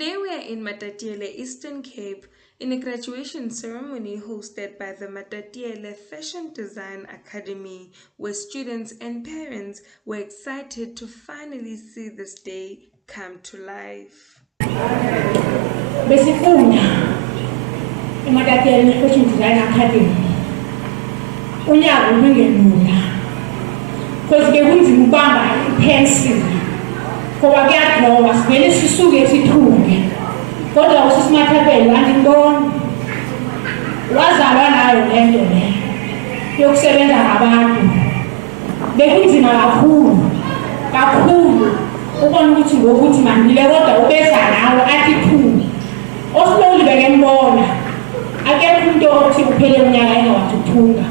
They were in Matatiele, Eastern Cape, in a graduation ceremony hosted by the Matatiele Fashion Design Academy, where students and parents were excited to finally see this day come to life. Besifunda eMatatiele Fashion Design Academy unyaka ubingelula because bekunzima ukubamba ipencil ngoba kuyadrowa sivele sisuke sithunge kodwa usisimathapele andiboni wazalwa nayo lento le yokusebenza ngabantu bekunzima kakhulu ubona ukuthi ngokuthi mandile kodwa ubeza nawe athi phu oslowly bekembona akekho umuntu othi uphele unyaka engawathi ukuthunga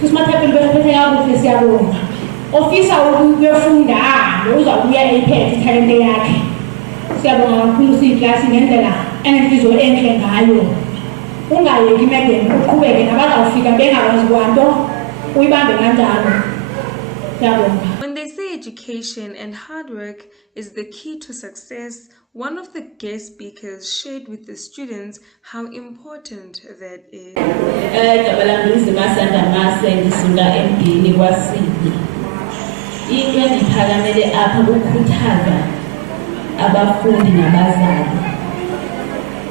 sisimathapele bephethe kakuhle siyabonga ofisa ukuyofunda uzakuya ephethe ithalente yakhe siyabonga kakhulu siyiklasi ngendlela enenhliziyo enhle ngayo ungayeki imedeni uqhubeke nabazawufika bengawazi kwanto uyibambe kanjalo siyabonga. When they say education and hard work is the key to success, one of the guest speakers shared with the students how important that is. Into endiphakamele apha ukukhuthaza abafundi nabazali.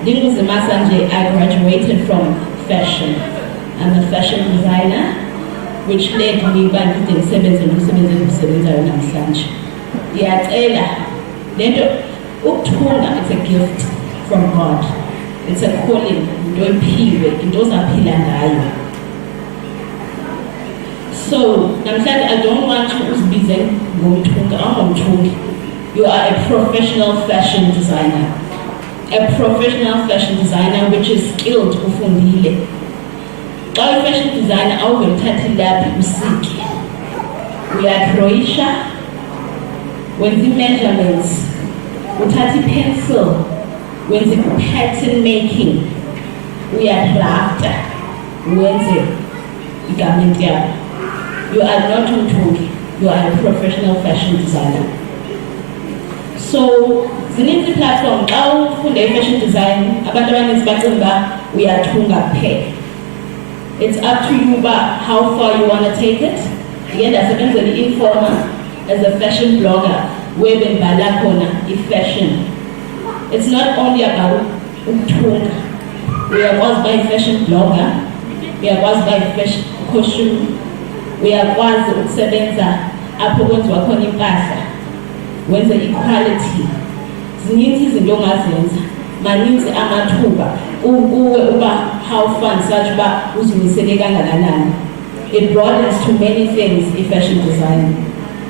Ndinguzimasa nje, I graduated from fashion. I'm a fashion designer, which led me uba ndide ndisebenze nomsebenzi endiwusebenzayo namhlanje. Ndiyacela lento ukuthunga, it's a gift from God. It's a calling, into emphiwe, into ozaphila ngayo. So, namhlanje I don't want to uzibize ngomthungi, awungomthungi. You are a professional fashion designer. A professional fashion designer which is skilled ufundile. Xa fashion designer awuvuthathi laphi usiki. Uyadroyisha, wenza measurements, uthatha pencil, wenza pattern making, uyadrafta, wenze igarment yakho. You are not umthungi, you are a professional fashion designer. So, zininzi platform xa ufunda fashion design, abantu abaninzi bacinga uba uyathunga kuphela. It's up to you about how far you want to take it. Again, as an informer, as a fashion blogger, where bembala khona fashion. It's not only about umthunga. We are was by fashion blogger, we are was by fashion costume. Uyakwazi ukusebenza apho kwenziwa khona impahla, wenze equality. Zininzi izinto ongazenza, maninzi amathuba uwe uba how fun such uba uzimisele kangakanani. It broadens to many things i-fashion design,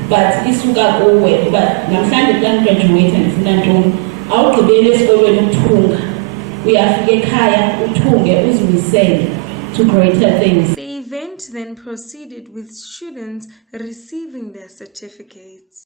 but isuka kuwe uba namhlanje xa graduate ndifuna ntoni, awugqibeli esikolweni ukuthunga, uyafika ekhaya uthunge uzimisele to greater things. The event then proceeded with students receiving their certificates.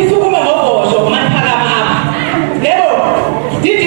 Isukuma ngobosho ngamaphakama apha. Yebo. DJ.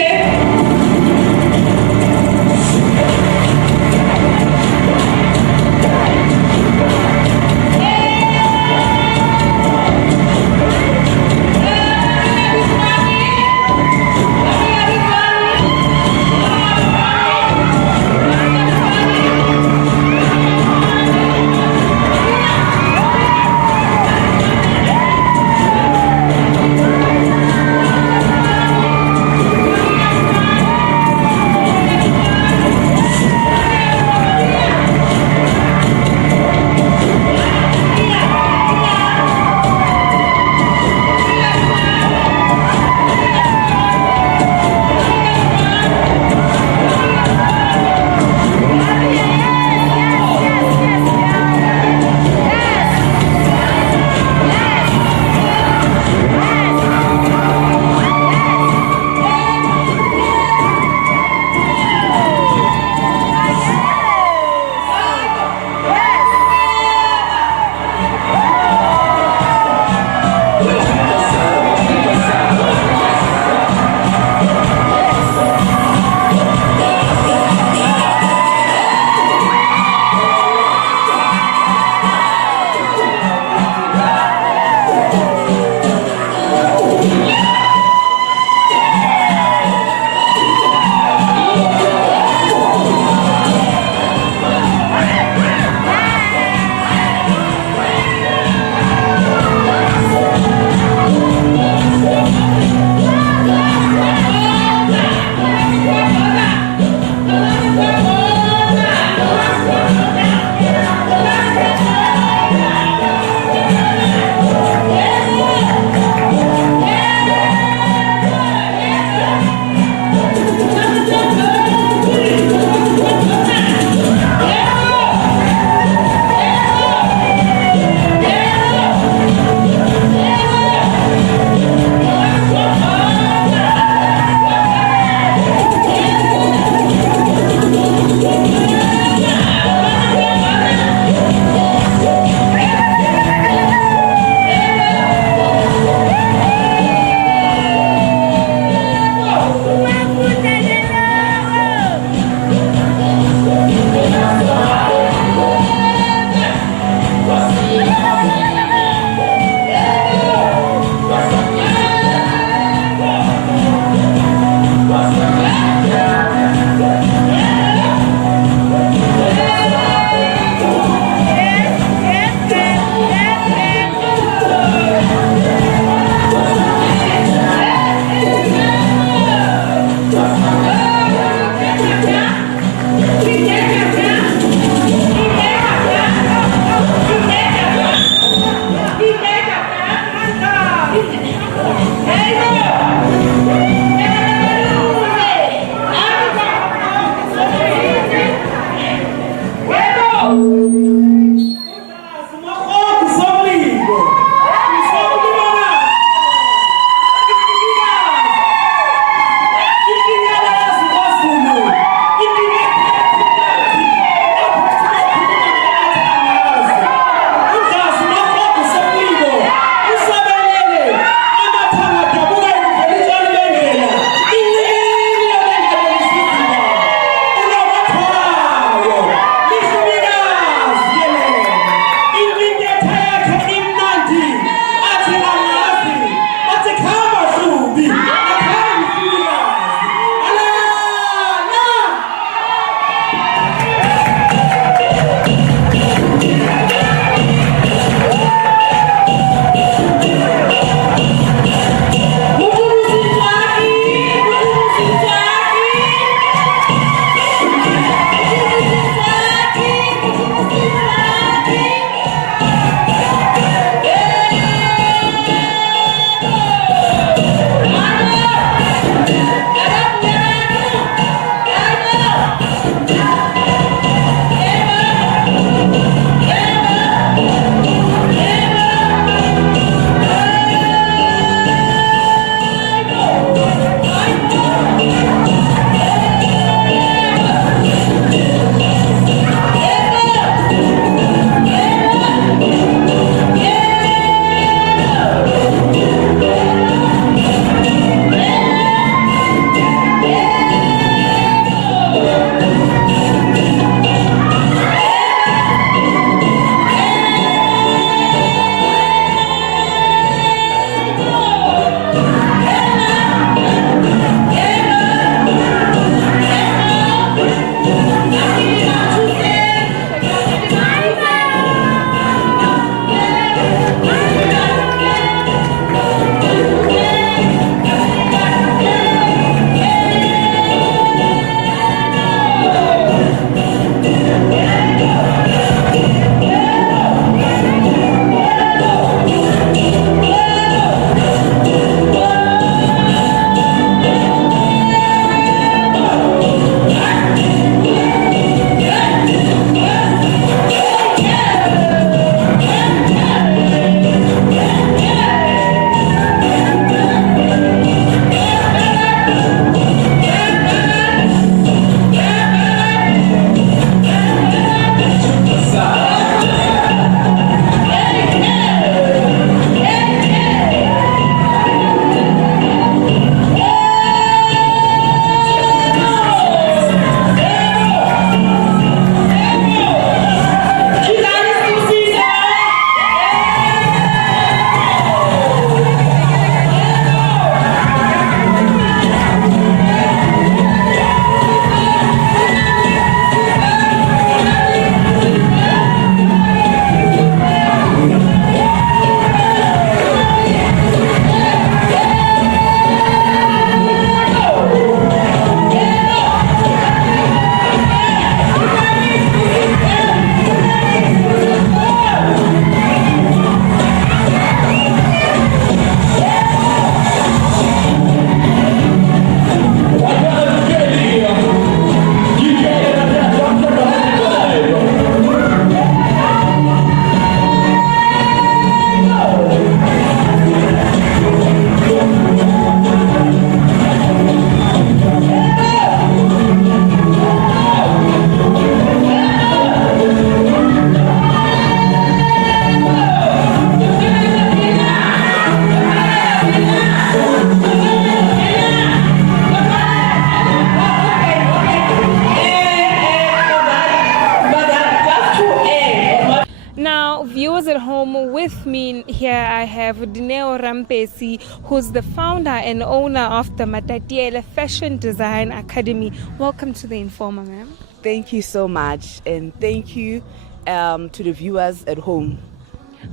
have Dineo Rampesi, who's the founder and owner of the Matatiele Fashion Design Academy. Welcome to the Informer, ma'am. Thank you so much, and thank you to the viewers at home.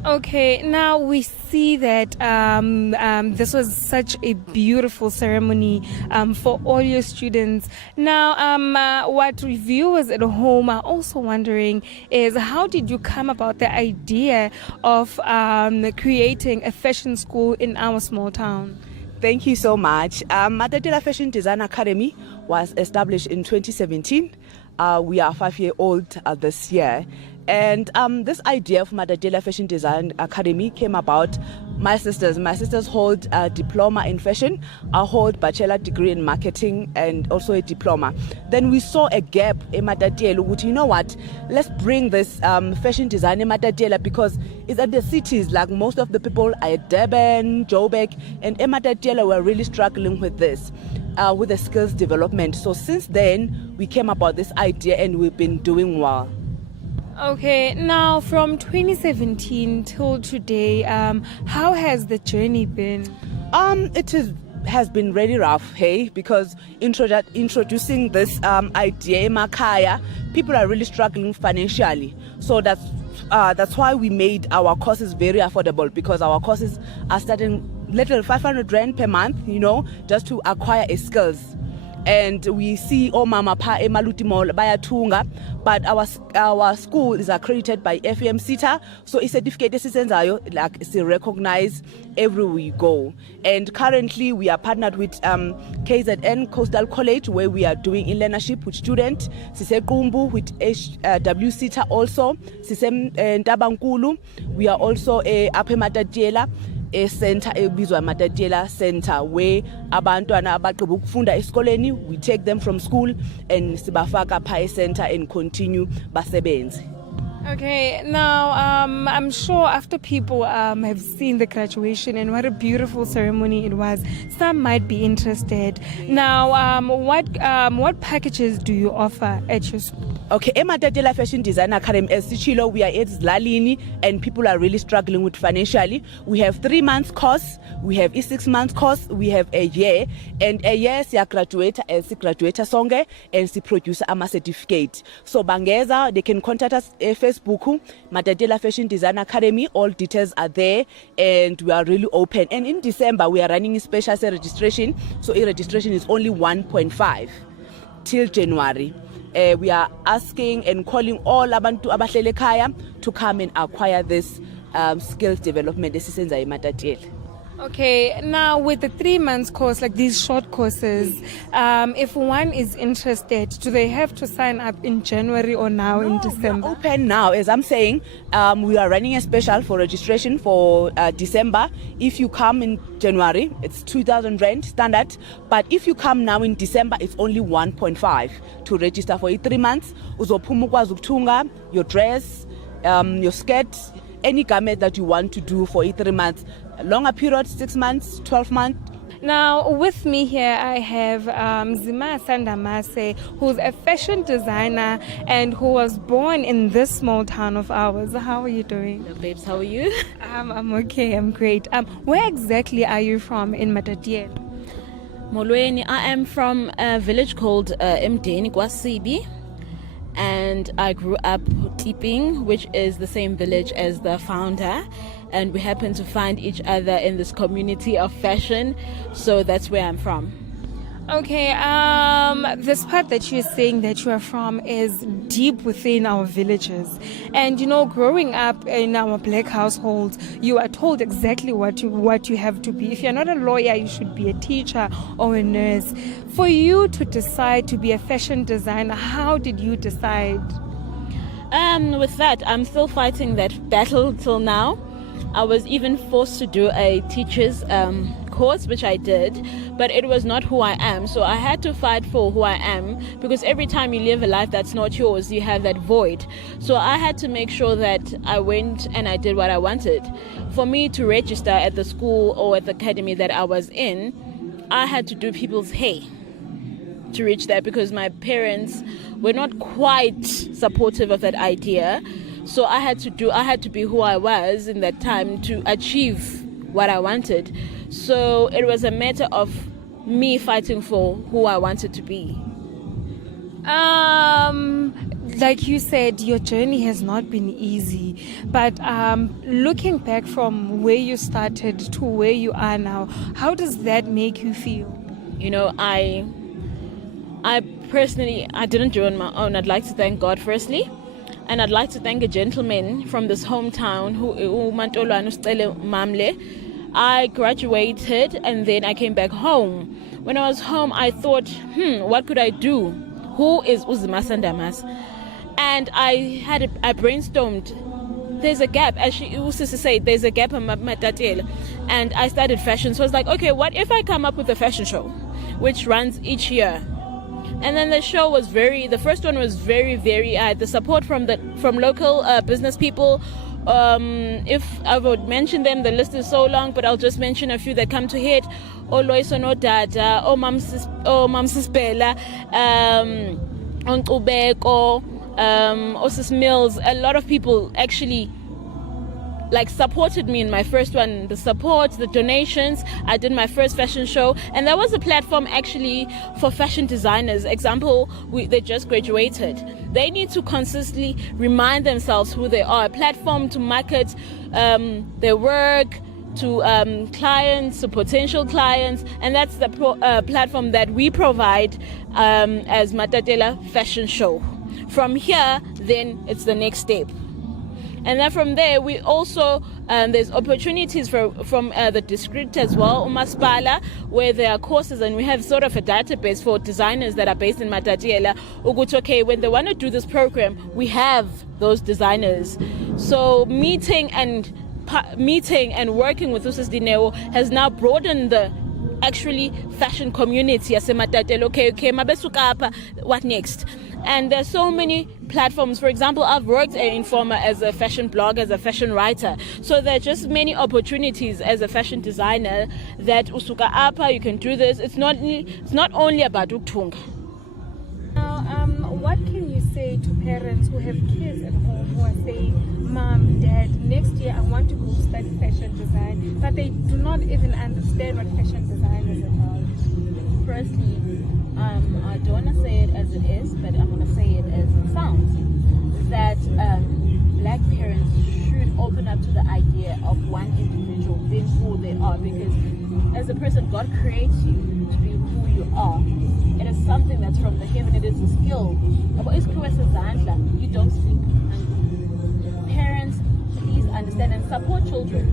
Okay, now we see that this was such a beautiful ceremony for all your students. Now, what viewers at home are also wondering is, how did you come about the idea of creating a fashion school in our small town? Thank you so much. Matatiele Fashion Design Academy was established in 2017. We are 5-year-old this year. And this idea of Matatiele Fashion Design Academy came about. My sisters hold a diploma in fashion. I hold bachelor degree in marketing and also a diploma. Then we saw a gap in Matatiele, which, you know what, let's bring this fashion design in Matatiele, because it's at the cities, like most of the people are at Durban, Joburg, and in Matatiele we're really struggling with this. With the skills development. So since then, we came about this idea and we've been doing well. Okay, now from 2017 till today, how has the journey been? Has been really rough, hey, because introducing this idea in Makaya, people are really struggling financially. So that's why we made our courses very affordable, because our courses are starting little 500 rand per month, just to acquire a skills. And we see mama pa emaluti mall bayatunga, but our school is accredited by FEMCTA, so a certificate like it's recognized everywhere we go. And currently we are partnered with KZN Coastal College, where we are doing in-learnership with students. Sise Kumbu with WCTA also. Sise Ntabankulu. We are up in Matatiele. A center ebizwa Matatiele Center, where abantwana abaqhubeka ukufunda esikoleni, we take them from school and sibafaka pha center and continue basebenze. Okay, now I'm sure after people have seen the graduation and what a beautiful ceremony it was, some might be interested. Now, what packages do you offer at your school? Okay, Matatiele Fashion Design Academy, as Sichilo, we are at Zlalini, and people are really struggling with financially. We have 3 months course, we have a 6 month course, we have a year, and a year si graduate songe and si produce ama certificate. So bangeza, they can contact us at Facebook, Matatiele Fashion Design Academy. All details are there, and we are really open. And in December, we are running a special registration. So a registration is only 1.5 till January. We are asking and calling all abantu abahlele ekhaya to come and acquire this skills development esisenza eMatatiele. Okay, now with the 3 months course, like these short courses, if one is interested, do they have to sign up in January or now in December? We are open now, as I'm saying. We are running a special for registration for December. If you come in January, it's 2,000 rand standard. But if you come now in December, it's only 1.5 to register for 3 months. Uzophuma ukwazi ukuthunga your dress, your skirt, any garment that you want to do for 3 months. Longer period, 6 months, 12 months. Now, with me here, I have Zima Sandamase, who's a fashion designer and who was born in this small town of ours. How are you doing? Hello, babes, how are you? I'm okay, I'm great. Where exactly are you from in Matatiele? Molweni, I am from a village called Mdeni Kwasibi, and I grew up Tiping, which is the same village as the founder, and we happen to find each other in this community of fashion, so that's where I'm from. Okay, this part that you're saying that you are from is deep within our villages. And growing up in our black households, you are told exactly what you have to be. If you're not a lawyer, you should be a teacher or a nurse. For you to decide to be a fashion designer, how did you decide? With that, I'm still fighting that battle till now. I was even forced to do a teacher's course, which I did, but it was not who I am. So I had to fight for who I am, because every time you live a life that's not yours, you have that void. So I had to make sure that I went and I did what I wanted. For me to register at the school or at the academy that I was in, I had to do people's hair to reach there, because my parents were not quite supportive of that idea. So I had to be who I was in that time to achieve what I wanted. So it was a matter of me fighting for who I wanted to be. Like you said, your journey has not been easy, but looking back from where you started to where you are now, how does that make you feel? You know, I personally, I didn't do it on my own. I'd like to thank God firstly, and I'd like to thank a gentleman from this hometown who Mamle. I graduated and then I came back home. When I was home, I thought, what could I do? Who is Uzima Sandamas? And I brainstormed. There's a gap, as she used to say, there's a gap in Matatiele. And I started fashion. So I was like, okay, what if I come up with a fashion show, which runs each year? And then the show was the first one was very, very, the support from local business people. If I would mention them, the list is so long, but I'll just mention a few that come to head. Loiso no Dada, Mam Sispela, Ubeko, Osis Mills. A lot of people actually supported me in my first one. The support, the donations. I did my first fashion show, and that was a platform actually for fashion designers. Example, they just graduated. They need to consistently remind themselves who they are. A platform to market their work to clients, to potential clients, and that's the platform that we provide as Matatiele Fashion Show. From here, then it's the next step. And then from there, we also, there's opportunities from the district as well, Umaspala, where there are courses, and we have sort of a database for designers that are based in Matatiele. Okay, when they want to do this program, we have those designers. So meeting and working with Usis Dineo has now broadened the actually fashion community as a Matatiele. Okay, mabesukapa, what next? And there's so many platforms. For example, I've worked at Informa as a fashion blogger, as a fashion writer. So there are just many opportunities as a fashion designer that usuka apa, you can do this. It's not only about uktunga. Now, what can you say to parents who have kids at home who are saying, Mom, Dad, next year I want to go study fashion design, but they do not even understand what fashion design is about? Firstly, I don't want to say it as it is, but I'm going to say it as it sounds. That black parents should open up to the idea of one individual being who they are, because as a person, God creates you to be who you are. It is something that's from the heaven. It is a skill. You don't sleep. Parents, please understand and support children.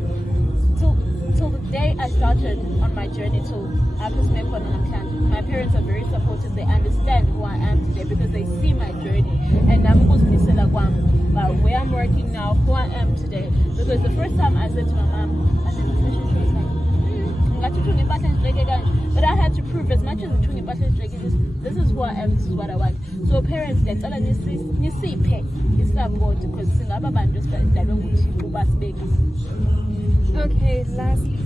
Till the day I started on my journey till my parents are very supportive. They understand who I am today because they see my journey. And where I'm working now, who I am today. Because the first time I said to my mom, I said, but I had to prove as much as the this is who I am, this is what I want. So parents, let's all Okay, lastly,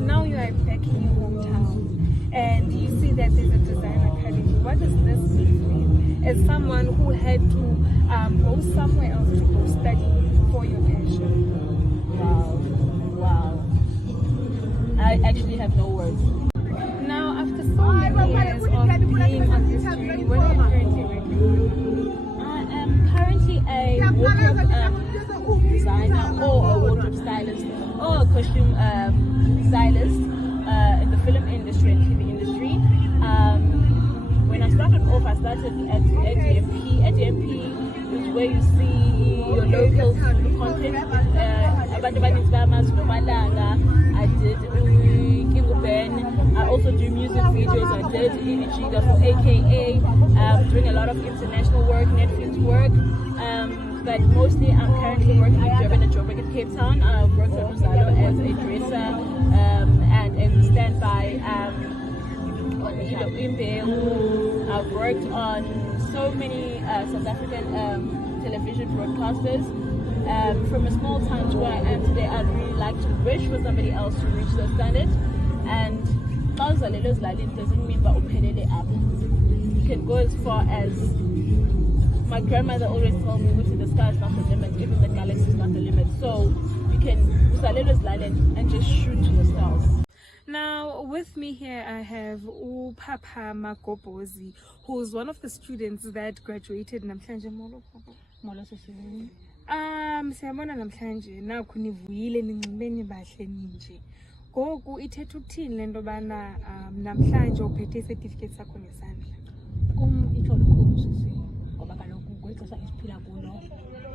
now you are back in your hometown and you see that there's a design academy. What does this mean for you as someone who had to go somewhere else to go study for your passion? Wow. I actually have no words. Now, after so many years of being on this journey, what are you currently working on? I am currently a wardrobe designer or a wardrobe stylist or a costume stylist in the film industry and TV industry. When I started off, I started at DMP. At DMP is where you see your local content. I did I also do music videos. I did Ivichiga for AKA, doing a lot of international work, Netflix work. But mostly I'm currently working in Durban and Joburg in Cape Town. I've worked on Uzalo as a dresser and as a standby on Ilo Imbeu. I've worked on so many South African television broadcasters. From a small town to where I am today, I'd really like to wish for somebody else to reach the standard. And doesn't mean up. You can go as far as my grandmother always told me, which is the sky is not the limit, even the galaxy is not the limit. So you can usalelo ezilalini and just shoot your styles. Now, with me here, I have Papa Magobozi, who's one of the students that graduated namhlanje molo papa. Molo sisini. Siyabona namhlanje nakho nivuyile ninxibe nibahle ninje. Ngoku ithetha ukuthini le nto bana namhlanje uphethe i-certificate sakho ngesandla? Itsho lukhulu sisi, ngoba kaloku kwixesha esiphila kulo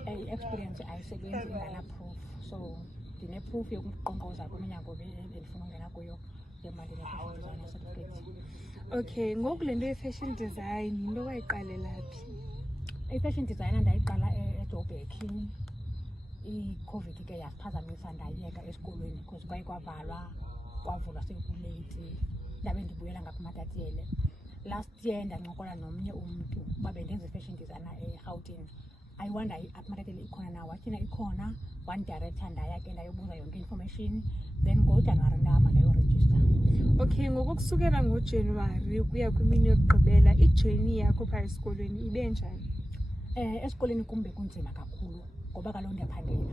i-experience ayisebenzi ingana-proof. So ndine-proof yokuqonkqoza kwiminyango bendifuna ungena kuyo ngemali ne-fashion design certificate. Okay, ngoku le nto ye-fashion design yinto wayiqalela phi? I-fashion designer ndayiqala eJoburg. I-COVID ke yasiphazamisa ndayiyeka esikolweni because kwaye kwavalwa kwavulwa sekulate ndabe ndibuyela ngapha Matatiele. Last year ndancokola nomnye umntu uba bendenza i-fashion designer eRhawutini. ayiwanda Matatiele ikhona na, wathina ikhona, wandirector ndaya ke ndayobuza yonke information, then ngoJanuwari ndahamba ndayorejista. Okay, ngokusukela ngoJanuwari ukuya kwimini yokugqibela ijourney yakho phaa esikolweni ibe njani? Esikoleni kum bekunzima kakhulu ngoba kaloku ndiyaphangela.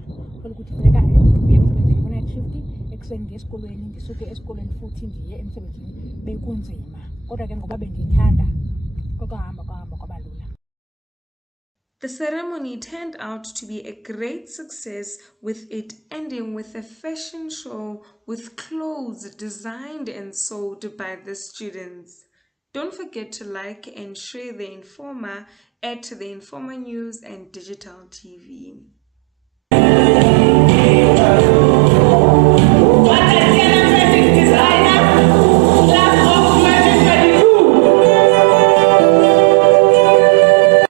Ukuthi funeka ndiye emsebenzini kuna shift ekuseni ndiye esikolweni, ndisuke esikolweni futhi ndiye emsebenzini, bekunzima. Kodwa ke ngoba bendiyithanda kwahamba kwaba lula. The ceremony turned out to be a great success, with it ending with a fashion show with clothes designed and sold by the students. Don't forget to like and share The Informer at The Informer News and Digital TV.